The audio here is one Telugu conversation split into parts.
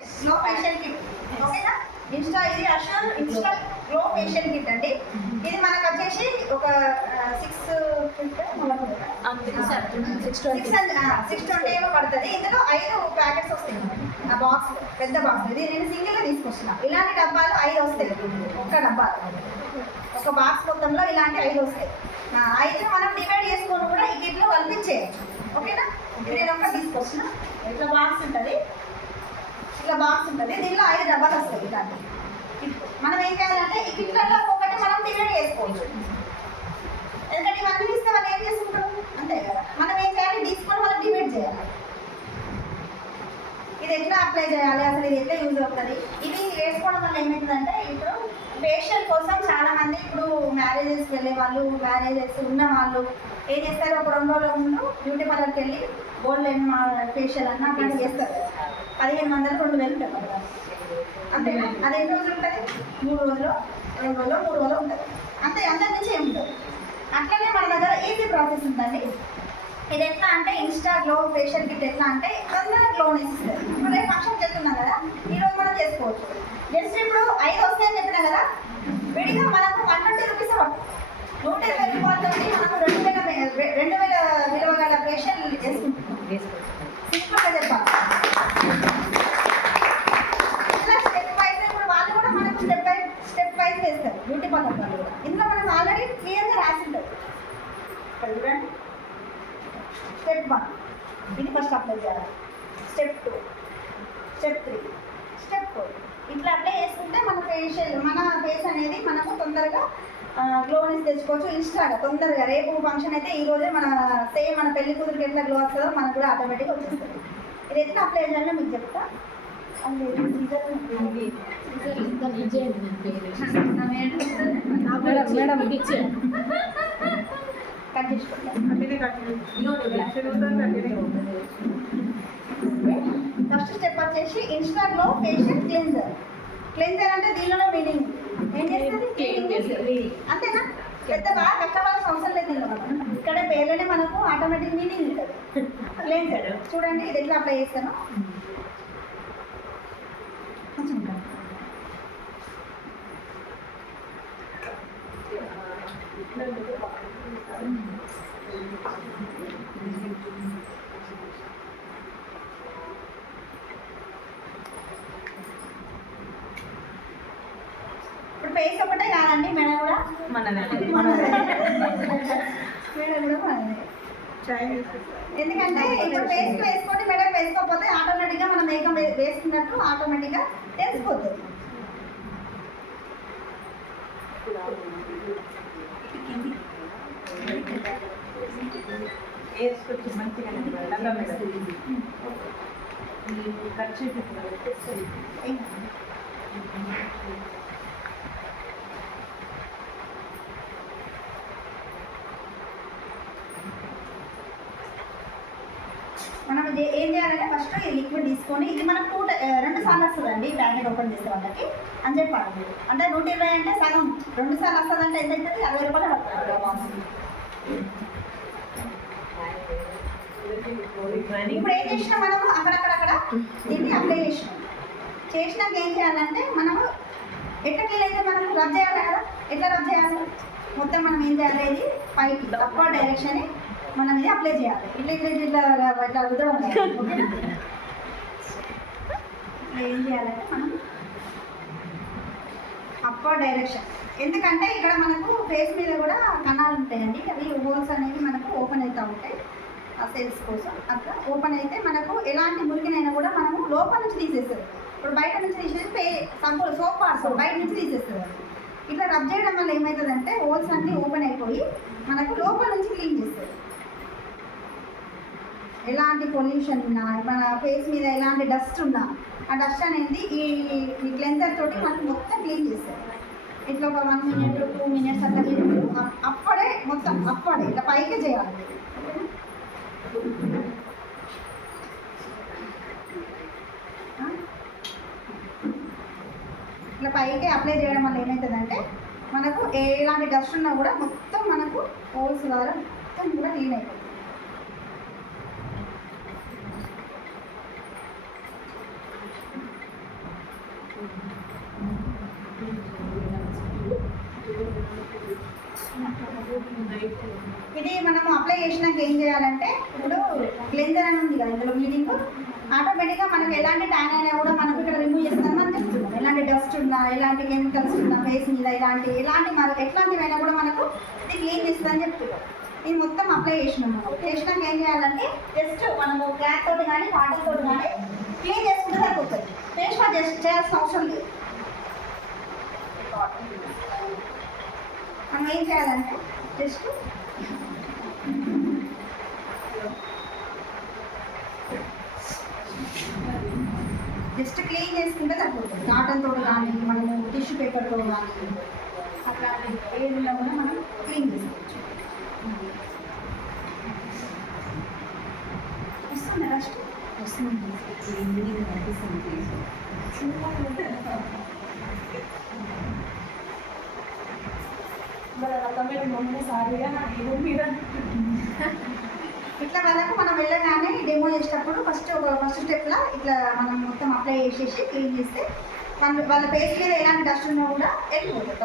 గ్లో ఫేషియల్ కిట్ ఓకేనా. ఇన్స్టా గ్లో ఫేషియల్ కిట్ అండి. ఇది మనకు వచ్చేసి ఒక 620 ఏమో పడుతుంది. ఇందులో 5 ప్యాకెట్స్ వస్తాయి. ఆ బాక్స్ పెద్ద బాక్స్ ఇది నేను సింగిల్గా తీసుకొచ్చిన. ఇలాంటి డబ్బాలు 5 వస్తాయి. ఒక్క డబ్బా ఒక బాక్స్ మొత్తంలో ఇలాంటి 5 వస్తాయి. 5 మనం డివైడ్ చేసుకొని కూడా ఈ కిట్లో కల్పించేయచ్చు. ఓకేనా. ఇది నేను ఒక్క తీసుకొచ్చిన. ఇట్లా బాక్స్ ఉంటుంది. దీనిలో 5 డబ్బాలు వస్తాయి. ఇలాంటి మనం ఏం చేయాలంటే ఈ కిట్లలో ఒక్కొక్కటి మనం డివైడ్ చేసుకోవచ్చు. ఎందుకంటే ఇవన్నీ ఇస్తే వాళ్ళు ఏం చేసుకుంటారు అంతే కదా. మనం ఏం చేయాలి, తీసుకొని మనం డివైడ్ చేయాలి. ఇది ఎట్లా అప్లై చేయాలి, అసలు ఇది ఎట్లా యూజ్ అవుతుంది, ఇవి వేసుకోవడం వల్ల ఏమవుతుందంటే ఇప్పుడు ఫేషియల్ కోసం చాలామంది ఇప్పుడు మ్యారేజెస్కి వెళ్ళే వాళ్ళు, మ్యారేజెస్ ఉన్న వాళ్ళు ఏం చేస్తారు, ఒక 2 రోజుల ముందు బ్యూటీ పార్లర్కి వెళ్ళి గోల్డెన్ ఫేషియల్ అన్న అట్లాంటి చేస్తారు. 1500 2000 ఉంటుంది అంతేనా. అది ఎన్ని రోజులు ఉంటుంది, 3 రోజులు 2 రోజులు 3 రోజులు ఉంటుంది అంతే. అంతకు మించి ఏమి ఉంటుంది. అట్లనే మన దగ్గర ఈజీ ప్రాసెస్ ఉందండి. ఇది ఎట్లా అంటే ఇన్స్టా గ్లో ఫేషియల్ కిట్ ఎట్లా అంటే తొందరగా గ్లోని ఇస్తుంది. ఇప్పుడు రేపు ఫంక్షన్ చేస్తున్నాం కదా, ఈరోజు మనం చేసుకోవచ్చు. జస్ట్ ఇప్పుడు 5 వస్తాయని చెప్పినా కదా, విడిగా మనకు 120 రూపీస్ 120 రూపాయలతో మనకు 2000 విలువ గల ఫేషియల్ చేసుకుంటున్నాం. సింపుల్గా చెప్పాలి. ఇట్లా స్టెప్ వైజ్ ఇప్పుడు వాళ్ళు కూడా మనకు స్టెప్ వైజ్ వేస్తారు బ్యూటీ పార్లర్ వాళ్ళు కూడా. ఇందులో మనకు ఆల్రెడీ క్లియర్గా రాసి ఉంటుంది. చూడండి, స్టెప్ 1 ఇది ఫస్ట్ అప్లై చేయాలి. స్టెప్ 2, స్టెప్ 3, స్టెప్ 4 ఇట్లా అప్లై చేసుకుంటే మన ఫేస్ అనేది మనకు తొందరగా గ్లోనెస్ తెచ్చుకోవచ్చు. ఇన్స్టాగా తొందరగా రేపు ఫంక్షన్ అయితే ఈ రోజే మన సేమ్ మన పెళ్లి కూతురికి ఎట్లా గ్లో వస్తుందో మనకు కూడా ఆటోమేటిక్గా వచ్చేస్తుంది. ఇది ఎట్లా అప్లై చేయాలో మీకు చెప్తా. ఫస్ట్ స్టెప్ వచ్చేసి ఇన్స్టా గ్లో ఫేషియల్ క్లెన్జర్ అంటే దీనిలో మీనింగ్ ఏం చేస్తుంది, అంతేనా. పెద్ద బాగా కష్టపడాల్సిన అవసరం లేదు. దీనిలో ఇక్కడ పేర్లోనే మనకు ఆటోమేటిక్ మీనింగ్ ఉంటుంది. క్లెన్జర్ చూడండి, ఇది ఎట్లా అప్లై చేస్తాను. ఇప్పుడు ఫేస్ ఒకటే కాదండి, మెడ కూడా మనదే. ఎందుకంటే ఇప్పుడు ఫేస్ వేసుకొని మెడ వేసుకోకపోతే ఆటోమేటిక్గా మనం మేకప్ వేసుకున్నట్టు ఆటోమేటిక్గా తెలిసిపోతుంది. వేసుకొచ్చి మంచిగా ఖర్చు మనం ఏం చేయాలంటే ఫస్ట్ ఈ లిక్విడ్ తీసుకొని, ఇది మనకు 2 సార్లు వస్తుందండి ప్యాకెట్ ఓపెన్ చేసే వాళ్ళకి అని చెప్పాలి. అంటే 120 అంటే సగం 2 సార్లు వస్తుందంటే ఎంత అవుతుంది, 60 రూపాయలు పడుతుంది. ఇప్పుడు ఏం చేసినా మనము అక్కడక్కడ దీన్ని అప్లై చేసినాక ఏం చేయాలంటే మనము ఎట్లా క్లీన్ అయితే మనం రబ్ చేయాలి కదా. ఎట్లా రబ్ చేయాలి, మొత్తం మనం ఏం చేయాలి, ఇది పైకి అప్వర్డ్ డైరెక్షన్ మనం ఇది అప్లై చేయాలి. ఇట్లా రుద్దడం ఓకేనా. ఏం చేయాలంటే మనం అప్వర్డ్ డైరెక్షన్, ఎందుకంటే ఇక్కడ మనకు ఫేస్ మీద కూడా కణాలు ఉంటాయండి. అవి హోల్స్ అనేవి మనకు ఓపెన్ అవుతూ ఉంటాయి. ఆ సెల్స్ కోసం అట్లా ఓపెన్ అయితే మనకు ఎలాంటి మురికినైనా కూడా మనము లోపల నుంచి తీసేస్తారు. ఇప్పుడు బయట నుంచి తీసేసి సోప్ వాడుతాం, బయట నుంచి తీసేస్తారు. ఇట్లా రబ్ చేయడం వల్ల ఏమవుతుందంటే హోల్స్ అన్నీ ఓపెన్ అయిపోయి మనకు లోపల నుంచి క్లీన్ చేస్తారు. ఎలాంటి పొల్యూషన్ ఉన్నా, మన ఫేస్ మీద ఎలాంటి డస్ట్ ఉన్నా ఆ డస్ట్ అనేది ఈ క్లెన్జర్ తోటి మనకు మొత్తం క్లీన్ చేస్తారు. ఇట్లా ఒక 1 minute 2 minutes అట్లా అప్పుడే మొత్తం అప్పుడే ఇట్లా పైకే చేయాలి. ఇట్లా పైకి అప్లై చేయడం వల్ల ఏమవుతుందంటే మనకు ఎలాంటి డస్ట్ ఉన్నా కూడా మొత్తం మనకు హోల్స్ ద్వారా మొత్తం కూడా క్లీన్ అయిపోతుంది. ఇది మనము అప్లై చేసినాక ఏం చేయాలంటే ఇప్పుడు క్లెన్జర్ అని ఉంది కదా ఇందులో మీనింగ్ ఆటోమేటిక్గా మనకు ఎలాంటి ట్యాన్ అయినా కూడా మనకు ఇక్కడ రిమూవ్ చేస్తామని మనం చెప్తున్నాం. ఎలాంటి డస్ట్ ఉన్నా ఎలాంటి కెమికల్స్ ఉన్నా ఫేస్ మీద ఎలాంటి మనకు ఎట్లాంటివైనా కూడా మనకు ఇది క్లీన్ చేస్తుందని చెప్తున్నాం. ఇది మొత్తం అప్లై చేసినాము. చేసినాక ఏం చేయాలంటే జస్ట్ మనము క్లాత్ తోటి కానీ కాటన్ తోటి కానీ క్లీన్ చేసుకుంటే సరిపోతుంది. ఫేస్ వాష్ చేయాల్సిన అవసరం లేదు. మనం ఏం చేయాలంటే జస్ట్ క్లీన్ చేసుకుంటే సరిపోతుంది. కాటన్ తోటి కానీ మనము టిష్యూ పేపర్తో కానీ అట్లాంటి ఏదైనా కూడా మనం క్లీన్ చేసుకోవచ్చు. వస్తుంది ఫస్ట్ వస్తుంది ఇట్లా వాళ్ళకు మనం వెళ్ళగానే డెమో చేసేటప్పుడు ఫస్ట్ స్టెప్లో ఇట్లా మనం మొత్తం అప్లై చేసేసి క్లీన్ చేస్తే వాళ్ళ ఫేస్ మీద ఎలాంటి డస్ట్ ఉన్నా కూడా వెళ్ళిపోతుంది.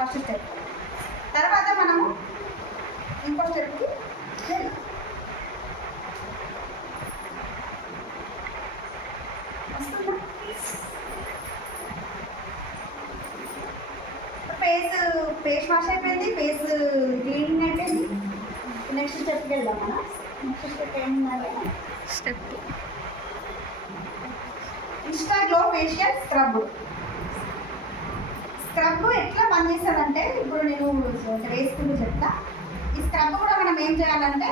ఫస్ట్ స్టెప్ తర్వాత మనము ఇంకో స్టెప్కి వెళ్ళాం. ఫేస్ వాష్ అయిపోయింది, ఫేస్ క్లీనింగ్ అయిపోయింది. నెక్స్ట్ స్టెప్కి వెళ్దాం. మనం నెక్స్ట్ స్టెప్ ఏముందంటే step Insta glow facial scrub ఎట్లా పనిచేస్తుందంటే ఇప్పుడు నేను వేసుకుంటూ చెప్తా. ఈ స్క్రబ్ కూడా మనం ఏం చేయాలంటే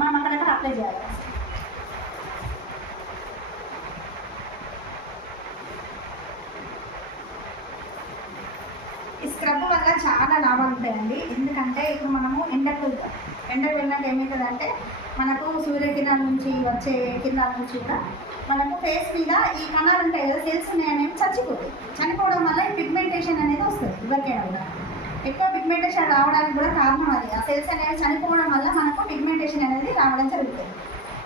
మనం అక్కడక్కడ అప్లై చేయాలి. ఈ స్క్రబ్ వల్ల చాలా లాభాలు ఉంటాయండి. ఎందుకంటే ఇప్పుడు మనము ఎండకు వెళ్ళినట్టు ఏమవుతుందంటే మనకు సూర్యకిరణాల నుంచి వచ్చే కిరణాల నుంచి కూడా మనకు ఫేస్ మీద ఈ కణాలు ఉంటాయి కదా, సెల్స్ ఉన్నాయనేవి చచ్చిపోతాయి. చనిపోవడం వల్ల పిగ్మెంటేషన్ అనేది వస్తుంది. ఎవరికైనా కూడా ఎక్కువ పిగ్మెంటేషన్ రావడానికి కూడా కారణం అది. ఆ సెల్స్ అనేవి చనిపోవడం వల్ల మనకు పిగ్మెంటేషన్ అనేది రావడం జరుగుతుంది.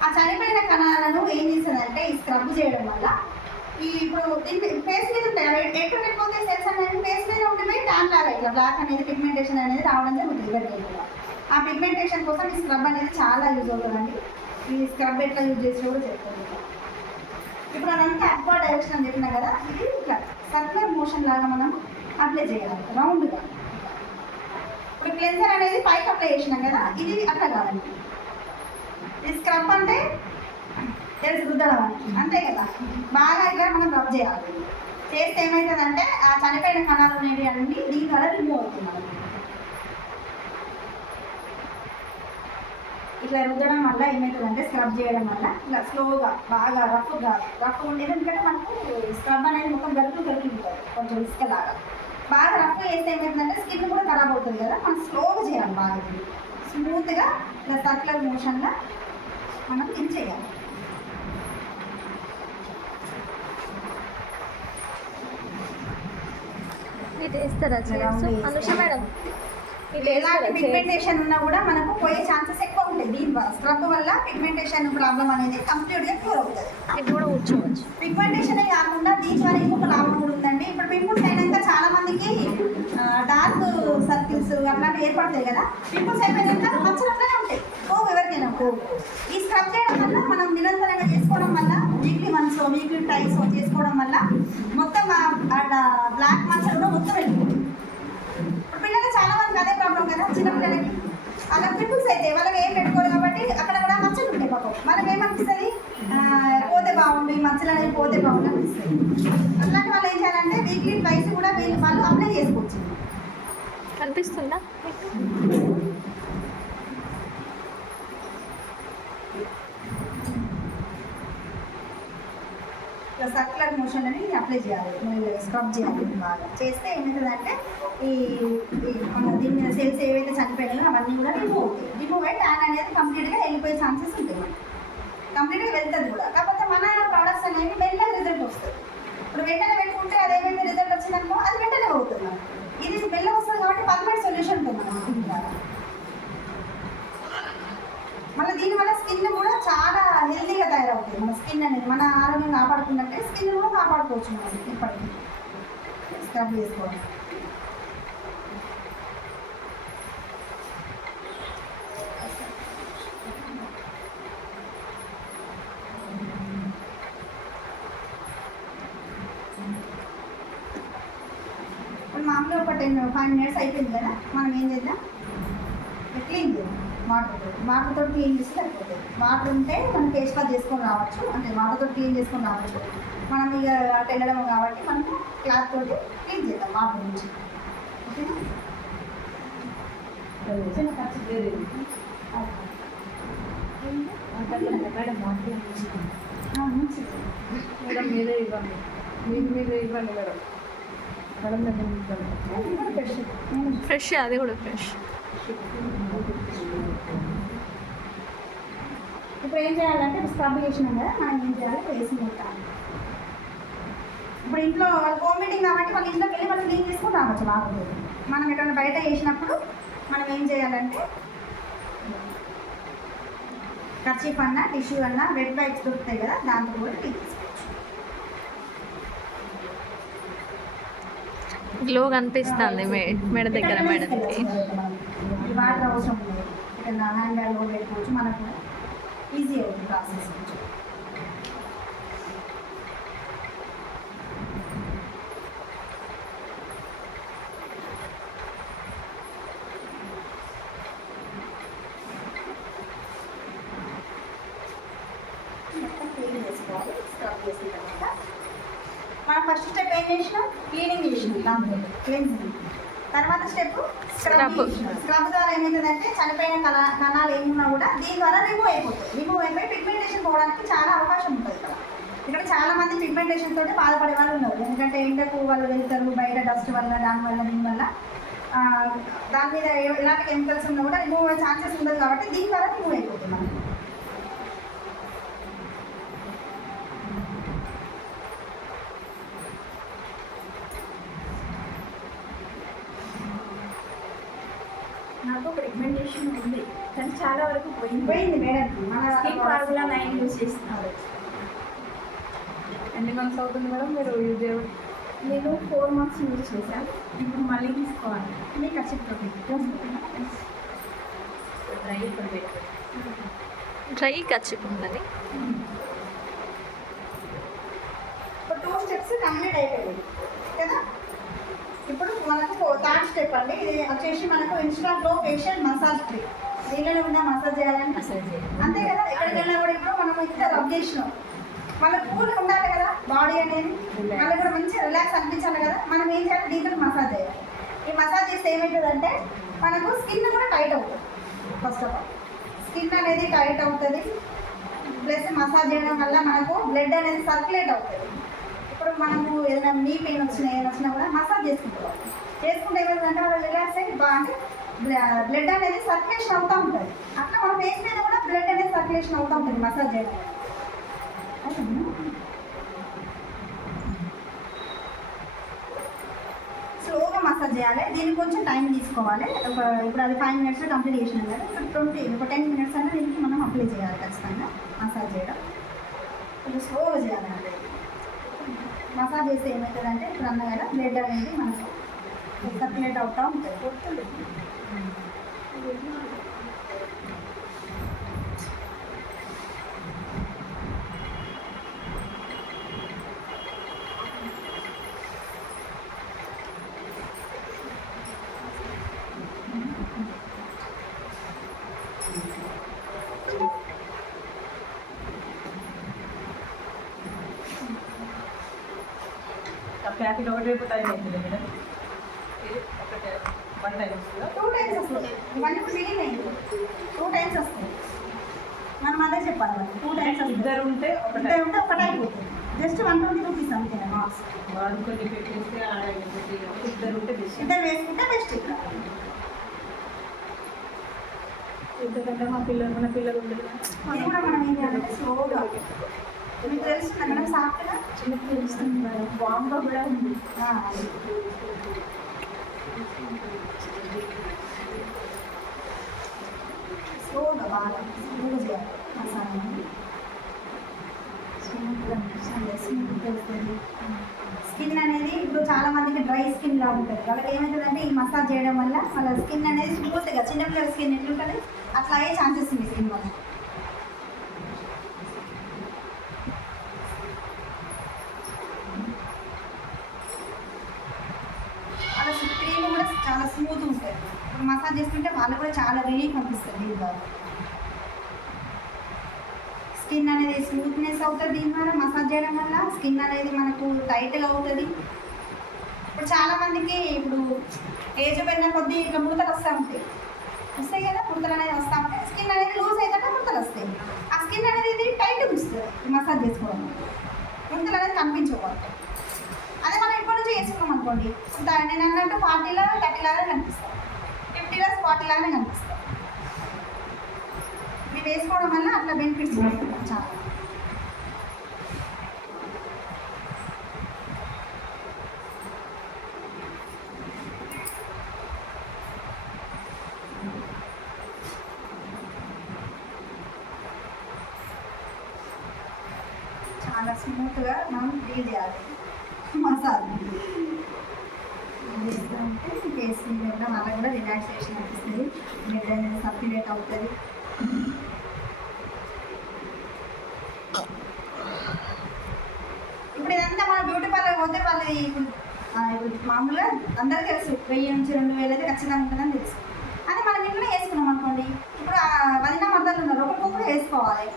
ఆ చనిపోయిన కణాలను ఏం చేస్తుందంటే ఈ స్క్రబ్ చేయడం వల్ల ఈ ఇప్పుడు ఫేస్ మీద ఉంటాయి ఎటువంటి సెల్స్ అనేది ఫేస్ మీద ఉంటే ట్యాన్ లాగా ఇట్లా బ్లాక్ అనేది పిగ్మెంటేషన్ అనేది రావడం జరుగుతుంది ఎవరికైనా. ఆ పిగ్మెంటేషన్ కోసం ఈ స్క్రబ్ అనేది చాలా యూజ్ అవుతుందండి. ఈ స్క్రబ్ ఎట్లా యూజ్ చేసి కూడా చెప్తాను. ఇప్పుడు అదంతా అప్వర్డ్ డైరెక్షన్ అని చెప్పినా కదా, ఇది ఇట్లా సర్క్యులర్ మోషన్ లాగా మనం అప్లై చేయాలి రౌండ్గా. ఇప్పుడు క్లెన్జర్ అనేది పైకి అప్లై చేసినాం కదా, ఇది అట్లా కాదండి. ఈ స్క్రబ్ అంటే తెలుసు రుద్దడం అని అంతే కదా, బాగా ఇట్లా మనం రబ్ చేయాలి. చేస్తే ఏమవుతుందంటే ఆ చనిపోయిన కణాలు అనేవి అన్నీ దీని ద్వారా రిమూవ్ అవుతుంది. మనకి ఇట్లా రుద్దడం వల్ల ఏమవుతుందంటే స్క్రబ్ చేయడం వల్ల ఇట్లా స్లోగా బాగా రఫ్ ఉండేది. ఎందుకంటే మనకు స్క్రబ్ అనేది మొత్తం గరుపు ఉంటుంది కొంచెం ఇసుకలాగా. బాగా రఫ్ చేస్తే ఏమవుతుందంటే స్కిన్ కూడా ఖరాబ్ అవుతుంది కదా, మనం స్లోగా చేయాలి. బాగా స్మూత్గా ఇలా సర్క్యులర్ మోషన్లో మనం ఇది చేయాలి. ఇది వేస్తారా అనుష మేడం? ఎలాంటి పిగ్మెంటేషన్ ఉన్నా కూడా మనకు పోయే ఛాన్సెస్ ఎక్కువ ఉంటాయి. దీని వల్ల స్క్రబ్ వల్ల పిగ్మెంటేషన్ ప్రాబ్లం అనేది కంప్లీట్గా క్యూర్ అవుతుంది. ఇది కూడా కూర్చోవచ్చు. పిగ్మెంటేషనే కాకుండా దీని ద్వారా ఇంకొక లాభం కూడా ఉందండి. ఇప్పుడు పింపుల్స్ అయినాక చాలా మందికి డార్క్ సర్కిల్స్ అట్లాంటివి ఏర్పడతాయి కదా. పింపుల్స్ అయిపోయినాక మచ్చలనే ఉంటాయి పోవు ఎవరికైనా పోవు. ఈ స్క్రబ్ చేయడం వల్ల మనం నిరంతరంగా చేసుకోవడం వల్ల వీక్లీ వన్స్ వీక్లీ ట్రైస్ చేసుకోవడం వల్ల మొత్తం బ్లాక్ మచ్చలు కూడా మొత్తం వెళ్ళిపోతుంది. పిల్లలు చాలా మందికి అదే ప్రాబ్లం కదా, చిన్నపిల్లలకి అలా పింపుల్స్ అయితే వాళ్ళకి ఏం పెట్టుకోరు కాబట్టి అక్కడ కూడా మచ్చలు ఉంటాయి. పాపం మనకి ఏమనిపిస్తుంది, పోతే బాగుంది మచ్చలు అనేవి పోతే బాగుంది అనిపిస్తుంది. అట్లాంటి వాళ్ళు ఏం చేయాలంటే వీక్లీ ట్వైస్ కూడా వాళ్ళు అప్లై చేసుకోవచ్చు. కనిపిస్తుందా? ఇట్లా సర్క్యులర్ మోషన్ అని అప్లై చేయాలి, స్క్రబ్ చేయాలి. బాగా చేస్తే ఏమవుతుందంటే ఈ దీని మీద సెల్స్ ఏవైతే చనిపోయినాయో అవన్నీ కూడా రిమూవ్ అయ్యి ట్యాన్ అనేది కంప్లీట్గా వెళ్ళిపోయే ఛాన్సెస్ ఉంటాయి. మనకి కంప్లీట్గా వెళ్తుంది కూడా. కాకపోతే మన ప్రోడక్ట్స్ అనేవి వెంటనే రిజల్ట్ వస్తుంది. ఇప్పుడు వెంటనే పెట్టుకుంటే అదేమైతే రిజల్ట్ వచ్చిందనుకో అది వెంటనే అవుతుంది. ఇది వెళ్ళ వస్తుంది కాబట్టి పర్మనెంట్ సొల్యూషన్ ఉంటుంది మనం దీని ద్వారా. మళ్ళీ దీనివల్ల స్కిన్ కూడా చాలా హెల్తీగా తయారవుతుంది. మన స్కిన్ అనేది మన ఆరోగ్యం కాపాడుకున్నట్టే స్కిన్ కూడా కాపాడుకోవచ్చు మనం ఇప్పటికీ. స్క్రబ్ చేసుకోవాలి. ఇప్పుడు మామూలుగా ఒక 5 minutes అయిపోయింది కదా, మనం ఏం చేద్దాం, క్లీన్ చేద్దాం. వాటర్తో క్లీన్ చేస్తే సరిపోతుంది. వాటర్ ఉంటే మనం ఫేస్ వాష్ చేసుకొని రావచ్చు, అంటే వాటర్తో క్లీన్ చేసుకొని రావచ్చు. మనం ఇక అటు వెళ్ళడం కాబట్టి మనం క్లాత్ తోటి క్లీన్ చేద్దాం వాటర్ నుంచి. ఓకేనా? చిన్న ఖర్చు వేరే మేడం మంచిది. మేడం మీరే ఇవ్వండి, మీరే ఇవ్వండి మేడం. మేడం మేము ఇవ్వండి. ఫ్రెష్, అది కూడా ఫ్రెష్. ఇప్పుడు ఏం చేయాలంటే స్క్రబ్ చేసినాం కదా, మనం ఏం చేయాలి, వేసి ఉంటాం. ఇప్పుడు ఇంట్లో హోమ్ మీటింగ్ కాబట్టి వాళ్ళ ఇంట్లోకి వెళ్ళి వాళ్ళు క్లీన్ చేసుకుని రావచ్చు బాగుంది. మనం ఎక్కడైనా బయట చేసినప్పుడు మనం ఏం చేయాలంటే కర్చీఫ్ అన్నా టిష్యూ అన్నా వెట్ వైప్స్ దొరుకుతాయి కదా, దాంతో కూడా క్లీన్ చేసుకోవచ్చు. గ్లో కనిపిస్తుంది మెడ దగ్గర, మేడంకి. వాటర్ అవసరం లేదు, ఏదైనా హ్యాండ్ బ్యాగ్లో పెట్టుకోవచ్చు, మనకు ఈజీ అవుతుంది ప్రాసెస్. మొత్తం క్లీన్ చేసుకోవాలి. స్క్రబ్ చేసిన తర్వాత మనం ఫస్ట్ స్టెప్ ఏం చేసినాం, క్లీనింగ్ చేసినాం, దాంతో క్లీన్సింగ్. తర్వాత స్టెప్ స్క్రబ్. స్క్రబ్ ద్వారా ఏమవుతుందంటే చనిపోయిన కణాలు ఏమున్నా కూడా దీని ద్వారా రిమూవ్ అయిపోతాయి. రిమూవ్ అయిపోయి పిగ్మెంటేషన్ పోవడానికి చాలా అవకాశం ఉంటుంది. ఇక్కడ చాలా మంది పిగ్మెంటేషన్ తోటి బాధపడే వాళ్ళు ఉన్నారు. ఎందుకంటే ఎండకు వాళ్ళు వెళ్తారు, బయట డస్ట్ వల్ల దానివల్ల దీనివల్ల దాని మీద ఎలాంటి కెమికల్స్ ఉన్నా కూడా రిమూవ్ అయ్యే ఛాన్సెస్ ఉండదు కాబట్టి దీని ద్వారా రిమూవ్ అయిపోతుంది మనకి. నాకు పిగ్మెంటేషన్ ఉంది కానీ చాలా వరకు పోయింది మేడం. మన స్కిన్ ఫార్ములా 9 యూజ్ చేస్తున్నారు. ఎన్ని మంత్స్ అవుతుంది మేడం మీరు యూజ్ చేయడం? నేను 4 months యూజ్ చేశాను. ఇప్పుడు మళ్ళీ తీసుకోవాలి. మీకు ఖచ్చితంగా డ్రై కచ్చిపోయిందని. ఇప్పుడు 2 steps కంప్లీట్ అయిపోయింది కదా. ఇప్పుడు మనకు 3rd స్టెప్ అండి. ఇది వచ్చేసి మనకు ఇన్స్టాగ్లో ఫేషియల్ మసాజ్ ట్రీ. దీనిలో ఉన్న మసాజ్ చేయాలంటే అంతే కదా. ఎక్కడికి వెళ్ళినా కూడా ఇప్పుడు మనం ఇంత రబ్ చేసినాం, మళ్ళీ కూల్గా ఉండాలి కదా బాడీ అనేది, మళ్ళీ కూడా మంచిగా రిలాక్స్ అనిపించాలి కదా. మనం ఏం చేయాలి, దీంట్లో మసాజ్ చేయాలి. ఈ మసాజ్ చేస్తే ఏమవుతుందంటే మనకు స్కిన్ కూడా టైట్ అవుతుంది. ఫస్ట్ ఆఫ్ ఆల్ స్కిన్ అనేది టైట్ అవుతుంది, ప్లస్ మసాజ్ చేయడం వల్ల మనకు బ్లడ్ అనేది సర్క్యులేట్ అవుతుంది. ఇప్పుడు మనము ఏదైనా మీ పెయిన్ ఏదైనా కూడా మసాజ్ చేసుకుంటాం. చేసుకుంటే ఏమైందంటే వాళ్ళు రిలాక్స్ అయ్యి అంటే బ్లడ్ అనేది సర్క్యులేషన్ అవుతూ ఉంటుంది. అట్లా మన ఫేస్ మీద కూడా బ్లడ్ అనేది సర్క్యులేషన్ అవుతూ ఉంటుంది మసాజ్ చేయడం. స్లోగా మసాజ్ చేయాలి. దీనికి కొంచెం టైం తీసుకోవాలి. ఇప్పుడు అది 5 minutes కంప్లీట్ చేసినాం కదా. ఇప్పుడు 10 minutes అన్న దీనికి మనం అప్లై చేయాలి ఖచ్చితంగా. మసాజ్ చేయడం కొంచెం స్లోగా చేయాలి. మసాజ్ చేస్తే ఏమవుతుందంటే ఇప్పుడు అన్న కదా బ్లడ్ అనేది మనకు సర్క్యులేట్ అవుతూ ఉంటుంది. ప్యాకెట్ ఒకటి రేపు టైం అవుతుంది మేడం. ఇది ఒకటి 1 time వస్తుందా? 2 times వస్తుంది. ఇవన్నీ ఇప్పుడు ఫిలింగ్ అయింది. 2 times వస్తుంది. మనం అదే చెప్పాలి. 2 times వస్తుంది. ఇద్దరు ఉంటే ఇద్దరు ఉంటే ఒకటే అయిపోతుంది. జస్ట్ 120 rupees అంతే మార్క్స్. వాళ్ళు కొన్ని పెట్టేస్తే ఇద్దరు ఉంటే బెస్ట్. ఇద్దరు వేసుకుంటే బెస్ట్. ఇక్కడ ఎందుకంటే మన పిల్లలు ఉండదు. అది కూడా మనం ఏం చేయాలంటే స్లోగా, మీకు తెలుస్తుంది మేడం సాఫ్ట్గా చిన్నప్పుడు తెలుస్తుంది మేడం, వామ్గా కూడా ఉంది. స్లోగా బాగా స్లోగా చేయాలి మసాలా. స్కిన్ అనేది ఇప్పుడు చాలా మందికి డ్రై స్కిన్ లా ఉంటుంది. వాళ్ళకి ఏమవుతుందంటే ఈ మసాజ్ చేయడం వల్ల వాళ్ళ స్కిన్ అనేది స్మూత్గా, చిన్నపిల్లల స్కిన్ ఎట్లుంటుంది అట్లా అయ్యే ఛాన్సెస్ ఉంది స్కిన్ వల్ల. వాళ్ళ క్రీమ్ కూడా చాలా స్మూత్ ఉంటుంది. ఇప్పుడు మసాజ్ చేస్తుంటే వాళ్ళకు కూడా చాలా రిలీఫ్ అనిపిస్తుంది దీని ద్వారా. స్కిన్ అనేది స్మూత్నెస్ అవుతుంది దీని ద్వారా మసాజ్ చేయడం వల్ల. స్కిన్ అనేది మనకు టైట్గా అవుతుంది. ఇప్పుడు చాలామందికి ఇప్పుడు ఏజ్ పెరిగిన కొద్దీ ఇట్లా ముడతలు వస్తాయి కదా, ముడతలు అనేది వస్తూ ఉంటాయి. స్కిన్ అనేది లూజ్ అయితే ముడతలు వస్తాయి. ఆ స్కిన్ అనేది టైట్గా వస్తుంది మసాజ్ చేసుకోవడం, ముడతలు అనేది కనిపించకూడదు. అదే మనం ఇప్పటి నుంచి వేసుకున్నాం అనుకోండి, నేను అన్నట్టు 40 30 లాగానే కనిపిస్తాం, 50 40 లాగానే కనిపిస్తాం. ఇవి వేసుకోవడం వల్ల అట్లా బెనిఫిట్స్ ఉంటాయి చాలా. చాలా స్మూత్గా మనం డీల్ చేయాలి మసాజ్ చేస్తుంటే ఫేస్ మీద వాళ్ళకి కూడా రిలాక్సేషన్ అనిపిస్తుంది, బ్లడ్ అనేది సర్క్యులేట్ అవుతుంది. ఇప్పుడు ఇదంతా మన బ్యూటీ పార్లర్ పోతే వాళ్ళు ఇప్పుడు మామూలుగా అందరికీ తెలుసు 1000 నుంచి 2000 అయితే ఖచ్చితంగా ఉంటుందని తెలుసు. అదే మనం ఇంట్లో వేసుకున్నాం అనుకోండి, ఇప్పుడు వదిన మద్దలు ఉన్నారు, ఒకరికొకరు వేసుకోవాలి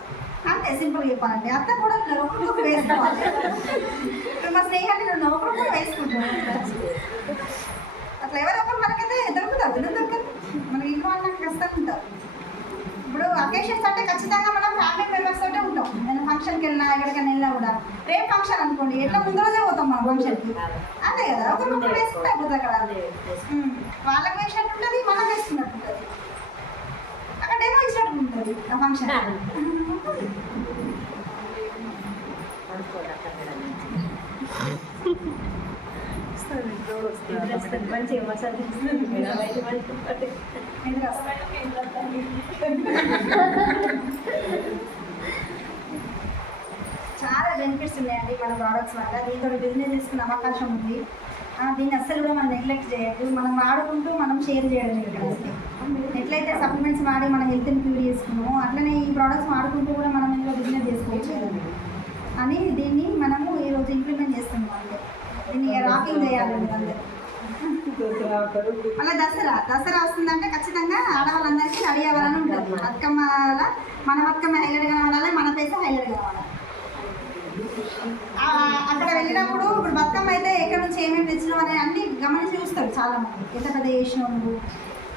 అంతే. సింపుల్గా చెప్పాలంటే అత్త కూడా ఉన్నారు, ఒకరికొకరు వేసుకోవాలి. ఇప్పుడు మా స్నేహాలు ఉన్నారు, ఒకరికొకరు వేసుకుంటారు. అట్లా ఎవరొకరు మనకైతే దొరకదు, మనకి ఇంట్లో వాళ్ళకి కష్టం ఉంటారు. ఇప్పుడు అకేషన్స్ అంటే ఖచ్చితంగా మనం ఫ్యామిలీ మెంబర్స్ తోటే ఉంటాం. నేను ఫంక్షన్కి వెళ్ళినా ఎక్కడికైనా వెళ్ళినా కూడా రేపు ఫంక్షన్ అనుకోండి, ఎట్లా ముందు రోజే పోతాం మనం ఫంక్షన్కి, అంతే కదా. ఒకరికొకరు వేసుకుంటే అయిపోతుంది అక్కడ. వాళ్ళకి వేసినట్టు ఉంటుంది, మనం వేసుకున్నట్టు ఉంటుంది, అక్కడ డెమో ఇచ్చినట్టు ఉంటుంది ఆ ఫంక్షన్. మంచిగా మసాజ్ చాలా బెనిఫిట్స్ ఉన్నాయండి మన ప్రోడక్ట్స్ వల్ల. దీంతో బిజినెస్ చేసుకునే అవకాశం ఉంది. దీన్ని అస్సలు కూడా మనం నెగ్లెక్ట్ చేయొద్దు. మనం వాడుకుంటూ మనం షేర్ చేయడం ఇక్కడ వస్తే ఎట్లయితే సప్లిమెంట్స్ వాడి మన హెల్త్ని క్యూర్ చేసుకున్నామో అట్లనే ఈ ప్రోడక్ట్స్ వాడుకుంటూ కూడా మనం ఇంట్లో బిజినెస్ చేసుకోవచ్చు అని దీన్ని మనము ఈరోజు ఇంప్లిమెంట్ చేస్తున్నాం. అంటే దీన్ని రాకింగ్ చేయాలి అందరూ. మళ్ళీ దసరా వస్తుందంటే ఖచ్చితంగా ఆడవాళ్ళందరికీ రెడీ అవ్వాలని ఉంటుంది. బతుకమ్మ మన బతుకమ్మ హైలైట్ కనబడాలి, మన ఫేస్ హైలైట్ కావాలి. అక్కడ వెళ్ళినప్పుడు ఇప్పుడు బతుకమ్మ అయితే ఎక్కడి నుంచి ఏమేమి తెచ్చినావు అని అన్ని గమనించి చూస్తారు చాలా మంది, ఎంత పెద్ద చేసినావు నువ్వు.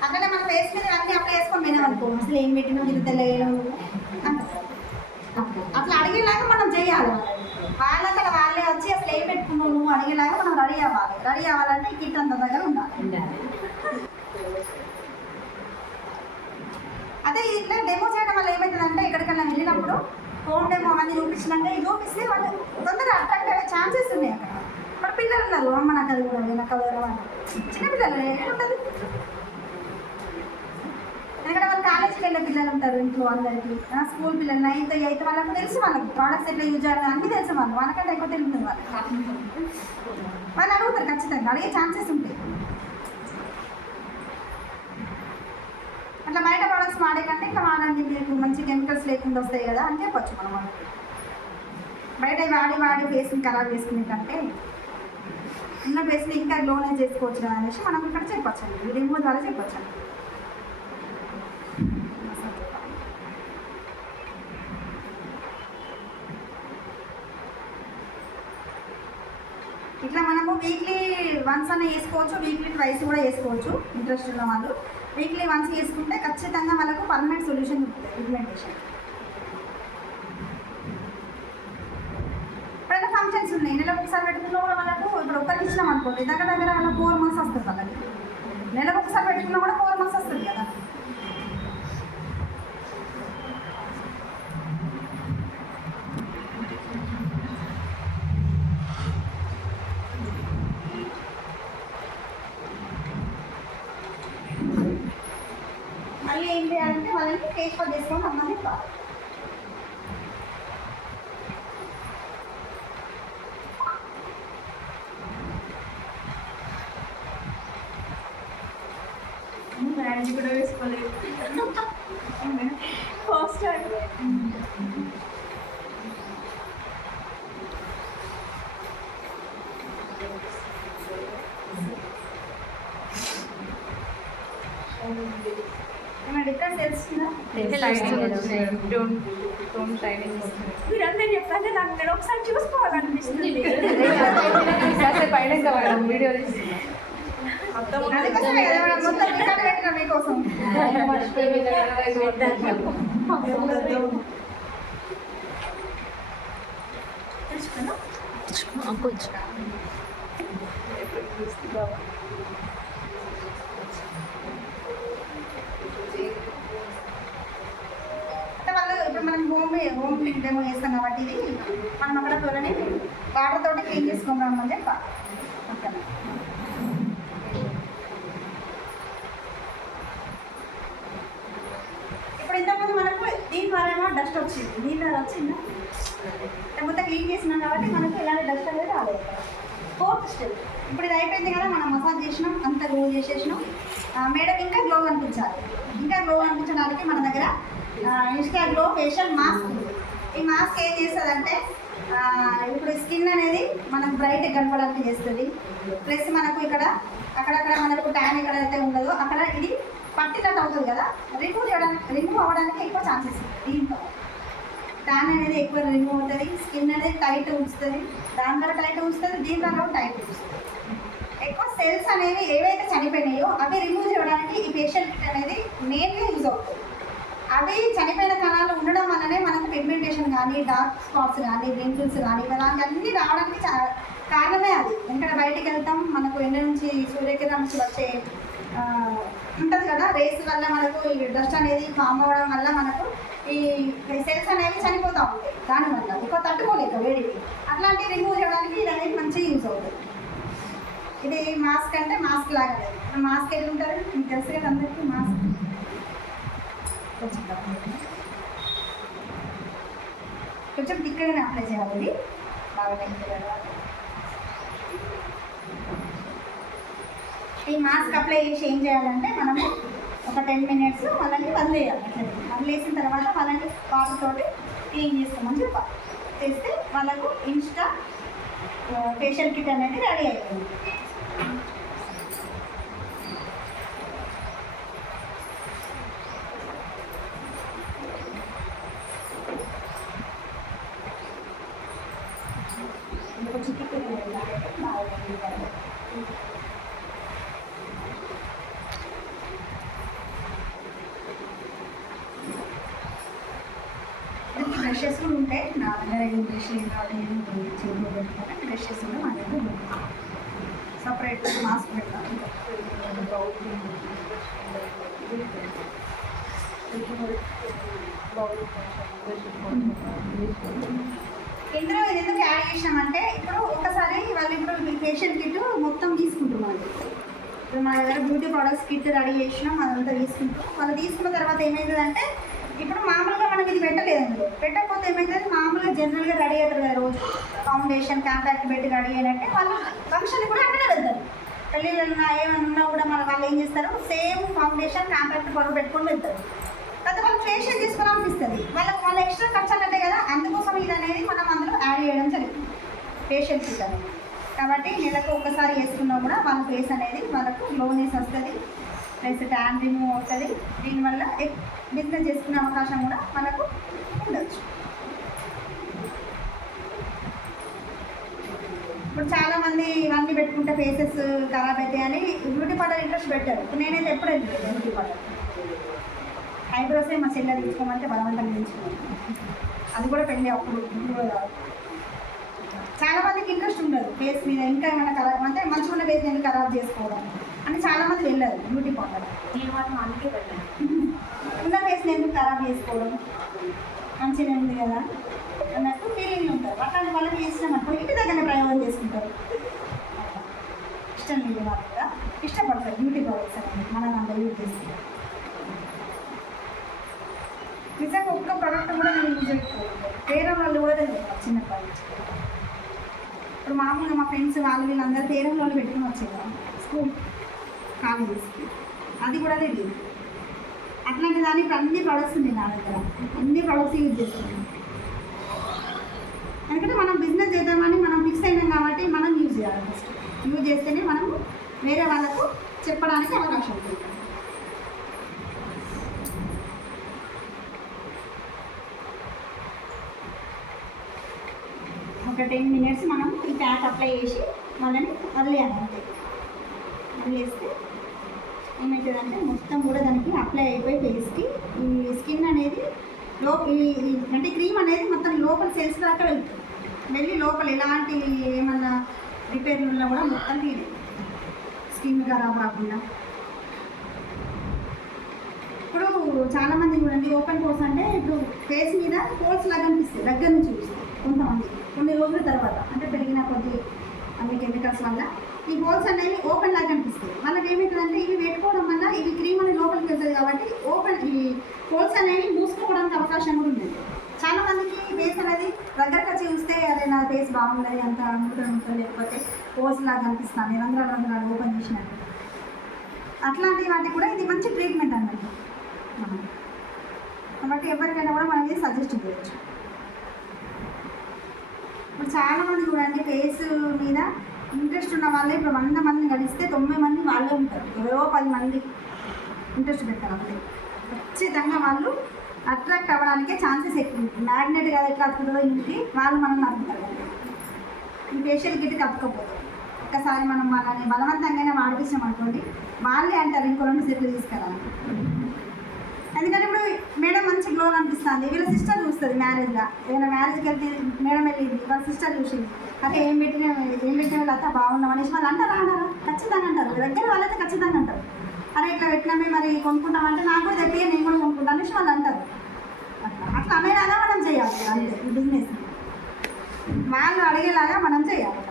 అట్లనే మన ఫేస్ మీద అన్నీ అప్లై చేసుకొని పోయినాం అనుకో, అసలు ఏం పెట్టినావు ఇది తెల్లగేయడం అట్లా అడిగేలాగా మనం చేయాలి. వాళ్ళంతా వాళ్ళే వచ్చి అసలు ఏం పెట్టుకున్నావు నువ్వు అడిగేలాగా మనం రెడీ అవ్వాలి. రెడీ అవ్వాలంటే ఈ కిట్ అంత దగ్గర ఉండాలి. అదే ఇట్లా డెమో చేయడం వల్ల ఏమవుతుందంటే ఎక్కడికైనా వెళ్ళినప్పుడు హోమ్ డెమో అవన్నీ చూపించినాక ఇది చూపిస్తే వాళ్ళు తొందరగా అట్రాక్ట్ అయ్యే ఛాన్సెస్ ఉన్నాయి. అక్కడ మన పిల్లలు ఉన్నారు, అమ్మ నాకు అది కూడా నాకు చిన్నపిల్లలు ఎక్కడుంటుంది. ఎందుకంటే వాళ్ళు కాలేజీకి వెళ్ళే పిల్లలు ఉంటారు ఇంట్లో అందరికీ, స్కూల్ పిల్లలు 9th 8th వాళ్ళకు తెలుసు, వాళ్ళకి ప్రోడక్ట్స్ ఎట్లా యూజ్ చేయాలి అన్నీ తెలుసు. వాళ్ళకంటే ఎక్కువ తెలుస్తుంది వాళ్ళు అడుగుతారు, ఖచ్చితంగా అడిగే ఛాన్సెస్ ఉంటాయి. అట్లా బయట ప్రోడక్ట్స్ వాడే కంటే ఇట్లా వాడండి, మీకు మంచి కెమికల్స్ లేకుండా వస్తాయి కదా అని చెప్పొచ్చు మనం. వాళ్ళకి బయట వాడి ఫేస్ని ఖరాబ్ చేసుకునే కంటే ఉన్న ఫేస్ని ఇంకా గ్లోనే చేసుకోవచ్చు కదా అనేసి మనం ఇక్కడ చెప్పొచ్చు అండి, ఈ రిమూవ్ ద్వారా చెప్పొచ్చు అండి. ఇట్లా మనము వీక్లీ వన్స్ అన్న వేసుకోవచ్చు, వీక్లీ ట్వైస్ కూడా వేసుకోవచ్చు. ఇంట్రెస్ట్ ఉన్న వాళ్ళు వీక్లీ వన్స్ వేసుకుంటే ఖచ్చితంగా వాళ్ళకు పర్మనెంట్ సొల్యూషన్ ఉంటుంది ఇంప్లిమెంటేషన్. ఎప్పుడైనా ఫంక్షన్స్ ఉన్నాయి, నెలకు ఒకసారి పెట్టుకున్నా కూడా వాళ్ళకు ఇప్పుడు ఒక్కరికి ఇచ్చినాం అనుకోండి, దగ్గర 4 months వస్తుంది వాళ్ళకి. నెలకు ఒకసారి పెట్టుకున్నా కూడా 4 months వస్తుంది కదా. మళ్ళీ ఏం చేయాలంటే వాళ్ళని ఫేస్ వాష్ చేసుకొని అమ్మని చెప్పాలి. మెహందీ కూడా వేసుకోలేదు ఫస్ట్ టైం. ఏమైనా డిఫరెన్స్ తెలుస్తుందా? మీరందరూ చెప్తానే నాకు నేను ఒకసారి చూసుకోవాలనిపిస్తుంది. అందుకోసమే కదా మనం మొత్తం రికార్డు పెట్టినాం మీకోసం. తెలుసుకున్నా? కొంచెం అంటే వాళ్ళు ఇప్పుడు మనం హోమ్ డెమో చేస్తాం కాబట్టి ఇది మనం అక్కడ త్వరని వాటర్ తోటి క్లీన్ చేసుకుందామని చెప్పి ఓకేనా. ఇప్పుడు ఇంతకుముందు మనకు దీని ద్వారా డస్ట్ వచ్చింది, దీని ద్వారా వచ్చిందా? మొత్తం క్లీన్ చేసినాం కాబట్టి మనకు ఎలాంటి డస్ట్ అనేది రాలేదు. ఫోర్త్ స్టెప్ ఇప్పుడు ఇది అయిపోయింది కదా, మనం మసాజ్ చేసినాం, అంతా గ్లో చేసేసినాం. మేడం ఇంకా గ్లో కనిపించాలి. ఇంకా గ్లో కనిపించడానికి మన దగ్గర ఇన్స్టా గ్లో ఫేషియల్ మాస్క్ ఉంది. ఈ మాస్క్ ఏం చేస్తుందంటే ఇప్పుడు స్కిన్ అనేది మనకు బ్రైట్ కనపడానికి చేస్తుంది. ప్లస్ మనకు ఇక్కడ అక్కడక్కడ మనకు ట్యాన్ ఎక్కడైతే ఉండదో అక్కడ ఇది పట్టినట్టు అవుతుంది కదా, రిమూవ్ అవ్వడానికి ఎక్కువ ఛాన్సెస్ ఉంది. దీంట్లో ట్యాన్ అనేది ఎక్కువ రిమూవ్ అవుతుంది, స్కిన్ అనేది టైట్ ఉంచుతుంది, దాని ద్వారా టైట్ ఉంచుతుంది, దీని ద్వారా టైట్ ఉంచుతుంది. ఎక్కువ సెల్స్ అనేవి ఏవైతే చనిపోయినాయో అవి రిమూవ్ చేయడానికి ఈ ఫేషియల్ కిట్ అనేది మెయిన్గా యూజ్ అవుతుంది. అవి చనిపోయిన కణాలు ఉండడం వల్లనే మనకు పిగ్మెంటేషన్ కానీ, డార్క్ స్పాట్స్ కానీ, రింకిల్స్ కానీ ఇలాంటివన్నీ రావడానికి కారణమే అది. ఎందుకంటే బయటికి వెళ్తాం, మనకు ఎండ నుంచి సూర్యకిరణం నుంచి వచ్చే ఉంటుంది కదా, రేస్ వల్ల మనకు ఈ డస్ట్ అనేది ఫామ్ అవ్వడం వల్ల మనకు ఈ సెల్స్ అనేవి చనిపోతూ ఉంటాయి. దానివల్ల ఎక్కువ తట్టుకోలేక వేడికి అట్లాంటివి రిమూవ్ చేయడానికి ఇది అనేది మంచిగా యూజ్ అవుతుంది. ఇది మాస్క్ అంటే మాస్క్ లాగా మాస్క్ ఎట్లా ఉంటుంది మీకు తెలుసు కదా అందరికీ. మాస్క్ కొంచెం తిక్కగానే అప్లై చేయాలి. ఇది బాగా పెంచాలి. ఈ మాస్క్ అప్లై చేసి ఏం చేయాలంటే మనము ఒక 10 minutes వాళ్ళని వదిలేయాలి. వదిలేసిన తర్వాత వాళ్ళని వాటర్ తోటి క్లీన్ చేసుకోమని చెప్పాలి. చేస్తే వాళ్ళకు ఇన్స్టా ఫేషియల్ కిట్ అనేది రెడీ అవుతుంది. బ్రషెస్ కూడా ఉంటాయి నా దగ్గర. బ్రష్ బ్రషెస్ కూడా మా దగ్గర ఉంటాయి. సపరేట్ మాస్క్ పెట్టాలి. ఇందులో ఇది ఎందుకు యాడ్ చేసినామంటే ఇప్పుడు ఒకసారి వాళ్ళు ఇప్పుడు ఫేషియల్ కిట్ మొత్తం తీసుకుంటున్నాం. ఇప్పుడు మా దగ్గర బ్యూటీ ప్రొడక్ట్స్ కిట్ రెడీ చేసినాం, అదంతా తీసుకుంటాం. వాళ్ళు తీసుకున్న తర్వాత ఏమవుతుందంటే ఇప్పుడు మామూలుగా మనం ఇది పెట్టలేదు, పెట్టకపోతే ఏమవుతుంది, మామూలుగా జనరల్గా రెడీ అవుతారు కదా, రోజు ఫౌండేషన్ కాంటాక్ట్ పెట్టి రెడీ అయినట్టే వాళ్ళు ఫంక్షన్ కూడా అక్కడే వెళ్తారు. పెళ్ళిళ్ళన్నా ఏమన్నా కూడా వాళ్ళు ఏం చేస్తారు, సేమ్ ఫౌండేషన్ కాంటాక్ట్ పౌడర్ పెట్టుకొని వెళ్తారు. తర్వాత వాళ్ళు ఫేషియల్ చేసుకోవాలనిపిస్తుంది, వాళ్ళ ఎక్స్ట్రా ఖర్చు అన్నట్టే కదా. అందుకోసం ఇది అనేది మనం అందులో యాడ్ చేయడం జరిగింది ఫేషియల్ కిట్ అనేది. కాబట్టి నెలకు ఒకసారి వేసుకున్నా కూడా వాళ్ళ ఫేస్ అనేది వాళ్ళకు గ్లోనెస్ వస్తుంది, ప్లస్ ట్యాన్ రిమూవ్ అవుతుంది. దీనివల్ల బిజినెస్ చేసుకునే అవకాశం కూడా మనకు ఉండొచ్చు. ఇప్పుడు చాలామంది ఇవన్నీ పెట్టుకుంటే ఫేసెస్ ఖరాబ్ అవుతాయి అని బ్యూటీ పార్లర్ ఇంట్రెస్ట్ పెట్టారు. ఇప్పుడు నేనైతే ఎప్పుడు వెళ్ళలేదు బ్యూటీ పార్లర్. ఐబ్రోసే మా చెల్లె తీసుకోమంటే బలవంతంగా తీసుకోవాలి. అది కూడా పెళ్ళి అప్పుడు చాలామందికి ఇంట్రెస్ట్ ఉండదు ఫేస్ మీద. ఇంకా ఏమైనా ఖరాబ్ అంటే మంచిగా ఉన్న ఫేస్ ఎందుకు ఖరాబ్ చేసుకోవడం అని చాలామంది వెళ్ళారు బ్యూటీ పార్లర్. నేను మాత్రం అందుకే వెళ్ళాను. ఉన్న ఫేస్ని ఎందుకు ఖరాబ్ చేసుకోవడం, మంచిగా ఉంది కదా అన్నట్టు ఫీలింగ్ ఉంటారు. అట్లాంటి వాళ్ళకి చేసినామనుకో ఇంటి దగ్గరనే ప్రయోగం చేసుకుంటారు. ఇష్టం లేదు వాళ్ళు కూడా ఇష్టపడతారు బ్యూటీ ప్రొడక్ట్స్ అనేది మనం అంత యూజ్ చేస్తాం. నిజంగా ఒక్క ప్రోడక్ట్ కూడా నేను యూజ్ చేసుకోవాలి. వేరే వాళ్ళు కూడా తెలియదు చిన్నప్పటి నుంచి. ఇప్పుడు మామూలుగా మా ఫ్రెండ్స్ వీళ్ళందరూ పేరెంట్ వాళ్ళు పెట్టుకుని వచ్చేవారు స్కూల్ కాలేజెస్కి. అది కూడా తెలియదు. అట్లాంటి దానికి ఇప్పుడు అన్ని ప్రొడక్ట్స్ ఉన్నాయి నా దగ్గర, అన్ని ప్రొడక్ట్స్ యూజ్ చేస్తున్నాను. ఎందుకంటే మనం బిజినెస్ చేద్దామని మనం ఫిక్స్ అయినాం కాబట్టి మనం యూజ్ చేయాలి. ఫస్ట్ యూజ్ చేస్తేనే మనం వేరే వాళ్ళకు చెప్పడానికి అవకాశం ఉంటుంది. ఒక 10 minutes మనం ఈ ప్యాక్ అప్లై చేసి వాళ్ళని వదిలేయాలి. అంతే వదిలేస్తే ఏమవుతుందంటే మొత్తం కూడా దానికి అప్లై అయిపోయి ఫేస్కి ఈ స్కిన్ అనేది అంటే క్రీమ్ అనేది మొత్తం లోపల సెల్స్ దాకా వెళ్తుంది. వెళ్ళి లోపల ఎలాంటి ఏమన్నా రిపేర్లు ఉన్నా కూడా మొత్తం తీరు స్కిన్ ఖరాబ్ కాకుండా. ఇప్పుడు చాలామంది చూడండి ఓపెన్ పోర్స్ అంటే ఇప్పుడు ఫేస్ మీద పోల్స్ లాగా అనిపిస్తాయి దగ్గర నుంచి చూస్తే కొంతమంది కొన్ని రోజుల తర్వాత అంటే పెరిగిన కొద్ది అన్ని కెమికల్స్ వల్ల ఈ హోల్స్ అనేవి ఓపెన్ లాగా అనిపిస్తాయి. మనకి ఏమవుతుందంటే ఇవి పెట్టుకోవడం వల్ల ఇవి క్రీమ్ అనేది లోపలికి వెళ్తుంది కాబట్టి ఈ హోల్స్ అనేవి మూసుకోవడానికి అవకాశం కూడా ఉంది. చాలా మందికి ఫేస్ అనేది దగ్గరకు వచ్చి చూస్తే అదే నా ఫేస్ బాగుంది అంత అమ్ముతుంది, లేకపోతే హోల్స్ లాగా అనిపిస్తాను రంధ్రాలు ఓపెన్ చేసినట్టు. అట్లాంటి వాటికి కూడా ఇది మంచి ట్రీట్మెంట్ అన్నట్టు కాబట్టి ఎవరికైనా కూడా మనం ఇది సజెస్ట్ చేయొచ్చు. ఇప్పుడు చాలామంది చూడండి ఫేస్ మీద ఇంట్రెస్ట్ ఉన్న వాళ్ళే ఇప్పుడు 100 మందిని కలిస్తే 90 మంది వాళ్ళే ఉంటారు. ఎవరో 10 మంది ఇంట్రెస్ట్ పెట్టారు అంతే. ఖచ్చితంగా వాళ్ళు అట్రాక్ట్ అవ్వడానికే ఛాన్సెస్ ఎక్కువ ఉంటుంది. మ్యాగ్నెట్ కాదు ఎట్లా అతుకుతుందో ఇంటికి వాళ్ళు మనం అతుకుతారు. ఈ ఫేషియల్ కిట్కి అతుకపోతారు. ఒక్కసారి మనం వాళ్ళని బలవంతంగానే వాడిపించాం అనుకోండి వాళ్ళే అంటారు ఇంకో 2 సెట్లు తీసుకురాలి. ఎందుకంటే ఇప్పుడు మేడం మంచి గ్లో అనిపిస్తుంది, వీళ్ళ సిస్టర్ చూస్తుంది మ్యారేజ్గా ఏదైనా మ్యారేజ్కి వెళ్తే మేడం వెళ్ళింది వాళ్ళ సిస్టర్ చూసింది అదే ఏం పెట్టిన వాళ్ళు అంతా బాగున్నాం అనేసి వాళ్ళు అంటారా ఖచ్చితంగా అంటారు. దగ్గర వాళ్ళైతే ఖచ్చితంగా అంటారు అరే ఇట్లా పెట్టినామే మరి కొనుక్కుంటామంటే నాకు కూడా దగ్గర నేను కూడా కొనుక్కుంటాను అనేసి వాళ్ళు అంటారు. అట్లా అమ్మేలాగా మనం చేయాలి అంతే. ఈ బిజినెస్ వాళ్ళు అడిగేలాగా మనం చేయాలి.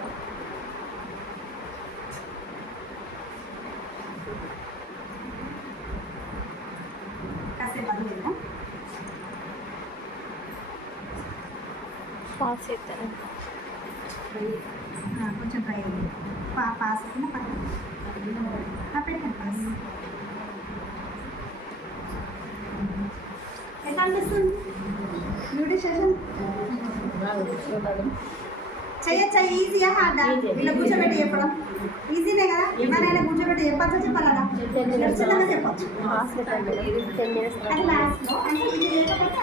పాస్ అవుతాను కొంచెం ట్రై అయ్యింది పాస్ అయినా పర్లేదు పెట్టండి పాస్. ఎట్లా అనిపిస్తుంది బ్యూటీ సెషన్? చేయొచ్చా? ఈజీయా హార్డా? ఇలా కూర్చోబెట్టి చెప్పడం ఈజీనే కదా. ఎవరైనా కూర్చోబెట్టి చెప్పచ్చా చెప్పాలా? ఖచ్చితంగా చెప్పచ్చు. అది లాస్ట్లో అంటే ఇది లేకపోతే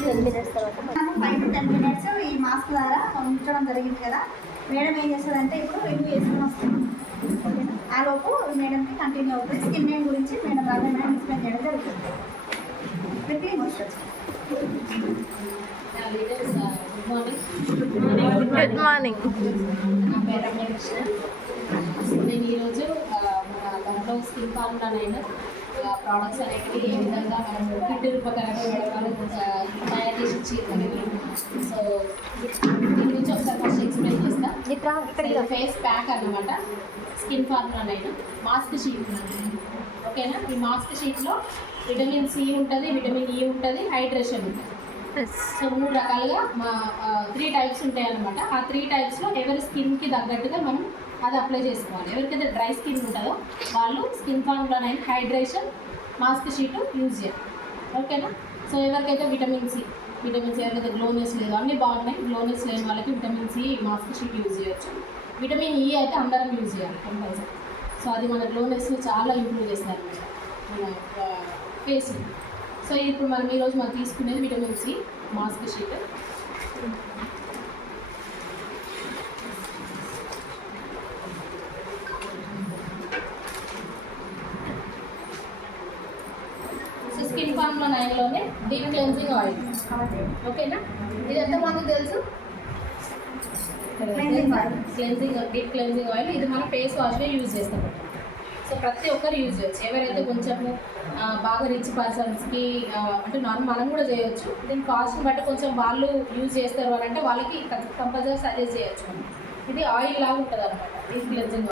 10 minutes తర్వాత 5 to 10 minutes ఈ మాస్క్ ద్వారా ఉంచడం జరిగింది కదా. మేడం ఏం చేస్తుందంటే ఇప్పుడు రివ్యూ చేసుకుని వస్తుంది. ఆ లోపు మేడంకి కంటిన్యూ అవుతుంది. స్కిన్ నేమ్ గురించి మేడం రాబోయే మేడం ఎక్స్ప్లెయిన్ చేయడం జరుగుతుంది. Good morning. నా పేరు రమ్యకృష్ణ. నేను ఈరోజు మన దాంట్లో స్కిన్ ఫార్ములా నేను ప్రోడక్ట్స్ అనేవి ఏ విధంగా మనం కిట్ రూపకరంగా తయారు చేసి ఇచ్చి సో దీని గురించి ఒకసారి ఫస్ట్ ఎక్స్ప్లెయిన్ చేస్తాను. ఫేస్ ప్యాక్ అన్నమాట. స్కిన్ ఫార్ములా నేను మాస్క్ షీట్ ఓకేనా. ఈ మాస్క్ షీట్లో విటమిన్ సి ఉంటుంది, విటమిన్ ఈ ఉంటుంది, హైడ్రేషన్ ఉంటుంది. సో 3 రకాలుగా 3 టైప్స్ ఉంటాయి అన్నమాట. ఆ 3 టైప్స్లో ఎవరి స్కిన్కి తగ్గట్టుగా మనం అది అప్లై చేసుకోవాలి. ఎవరికైతే డ్రై స్కిన్ ఉంటుందో వాళ్ళు skin formula 9 hydration mask sheet use చేయాలి ఓకేనా. సో ఎవరికైతే విటమిన్ సి ఎవరికైతే గ్లోనెస్ లేదు అన్నీ బాగున్నాయి, గ్లోనెస్ లేని వాళ్ళకి vitamin C mask sheet use చేయొచ్చు. విటమిన్ ఈ అయితే అందరం యూజ్ చేయాలి కంపల్సరీ. సో అది మన గ్లోనెస్ని చాలా ఇంప్రూవ్ చేస్తారు మన ఫేస్ని. సో ఇప్పుడు మనం ఈరోజు మనం తీసుకునేది vitamin C mask sheet. So skin formula 9లోనే డీప్ క్లెన్జింగ్ ఆయిల్ ఓకేనా. ఇది ఎంతమందికి తెలుసు? డీప్ క్లెన్జింగ్ ఆయిల్ ఇది మనం ఫేస్ వాష్లో యూజ్ చేస్తాం. సో ప్రతి ఒక్కరు యూజ్ చేయొచ్చు. ఎవరైతే కొంచెము బాగా రిచ్ పర్సన్స్కి అంటే నార్మల్ మనం కూడా చేయొచ్చు. దీని కాస్ట్ని బట్టి కొంచెం వాళ్ళు యూజ్ చేస్తారు అని అంటే వాళ్ళకి కంపల్సరీ సజెస్ట్ చేయొచ్చు. ఇది ఆయిల్ లాగా ఉంటుంది అనమాట డీప్ క్లెన్జింగ్.